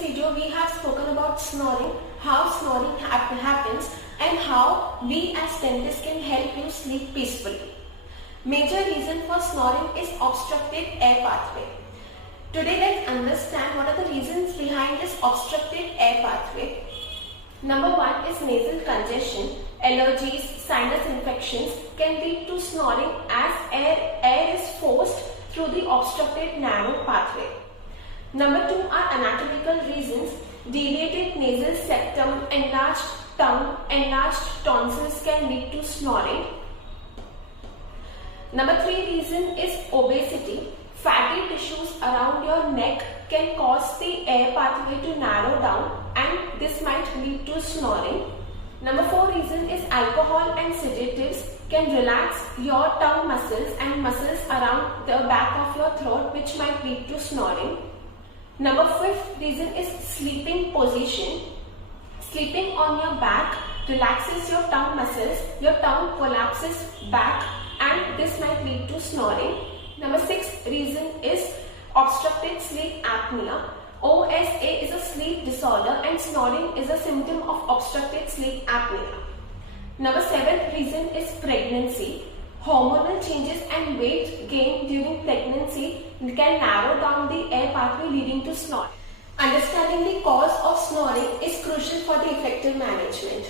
video we have spoken about snoring, how snoring happens and how we as dentists can help you sleep peacefully. Major reason for snoring is obstructed air pathway. Today let's understand what are the reasons behind this obstructed air pathway. Number 1 is nasal congestion. Allergies, sinus infections can lead to snoring as air is forced through the obstructed narrow pathway. Number 2 are anatomical reasons. Dilated nasal septum, enlarged tongue, enlarged tonsils can lead to snoring. Number 3 reason is obesity. Fatty tissues around your neck can cause the air pathway to narrow down and this might lead to snoring. Number 4 reason is alcohol and sedatives can relax your tongue muscles and muscles around the back of your throat, which might lead to snoring. Number 5th reason is sleeping position. Sleeping on your back relaxes your tongue muscles, your tongue collapses back and this might lead to snoring. Number 6th reason is obstructed sleep apnea. OSA is a sleep disorder and snoring is a symptom of obstructed sleep apnea. Number 7th reason is pregnancy. Hormonal changes and weight gain during pregnancy can narrow down the air pathway leading to snoring. Understanding the cause of snoring is crucial for the effective management.